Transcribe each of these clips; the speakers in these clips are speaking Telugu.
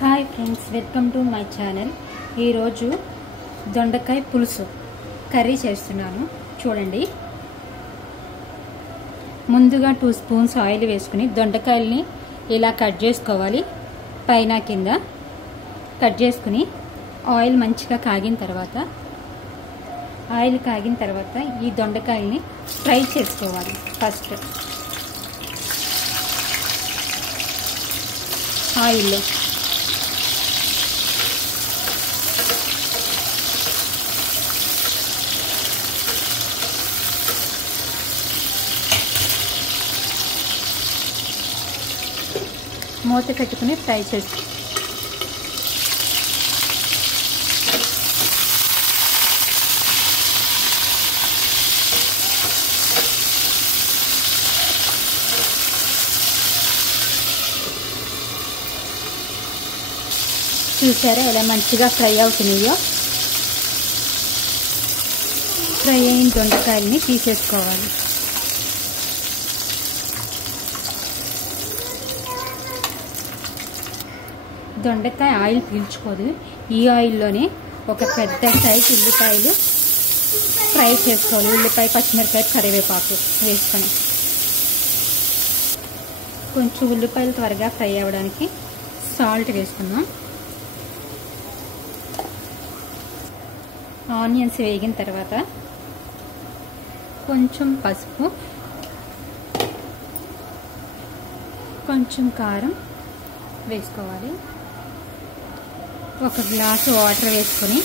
Hi friends, welcome to my channel. ఈరోజు దొండకాయ పులుసు కర్రీ చేస్తున్నాను. చూడండి, ముందుగా 2 స్పూన్స్ ఆయిల్ వేసుకుని దొండకాయల్ని ఇలా కట్ చేసుకోవాలి. పైన కింద కట్ చేసుకుని ఆయిల్ మంచిగా కాగిన తర్వాత ఈ దొండకాయల్ని ఫ్రై చేసుకోవాలి. ఫస్ట్ ఆయిల్లో మూత పెట్టుకుని ఫ్రై చేసి చూసారా ఎలా మంచిగా ఫ్రై అవుతున్నాయో. ఫ్రై అయిన దొండకాయల్ని తీసేసుకోవాలి. దొండకాయ ఆయిల్ పీల్చుకోదు. ఈ ఆయిల్లోనే ఒక పెద్ద సైజు ఉల్లిపాయలు ఫ్రై చేసుకోవాలి. ఉల్లిపాయ, పచ్చిమిరకాయ, కరివేపాకు వేసుకొని కొంచెం ఉల్లిపాయలు త్వరగా ఫ్రై అవ్వడానికి సాల్ట్ వేసుకుందాం. ఆనియన్స్ వేగిన తర్వాత కొంచెం పసుపు, కొంచెం కారం వేసుకోవాలి. 1 గ్లాసు వాటర్ వేసుకొని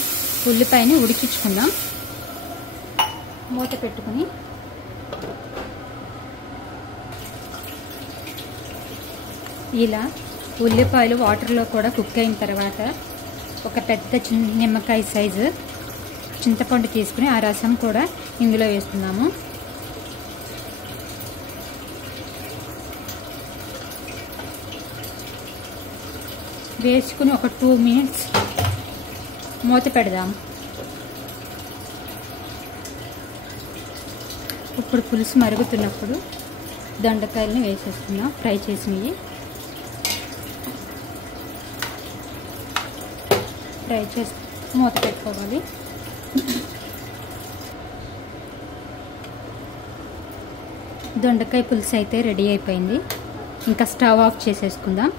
ఉల్లిపాయని ఉడికించుకుందాం. మూత పెట్టుకుని ఇలా ఉల్లిపాయలు వాటర్లో కూడా కుక్ అయిన తర్వాత ఒక పెద్ద నిమ్మకాయ సైజు చింతపండు తీసుకుని ఆ రసం కూడా ఇందులో వేసుకుందాము. వేసుకుని ఒక 2 మినిట్స్ మూత పెడదాం. ఇప్పుడు పులుసు మరుగుతున్నప్పుడు దొండకాయలని వేసేసుకుందాం. ఫ్రై చేసినవి ఫ్రై చేసి మూత పెట్టుకోవాలి. దొండకాయ పులుసు అయితే రెడీ అయిపోయింది. ఇంకా స్టవ్ ఆఫ్ చేసేసుకుందాం.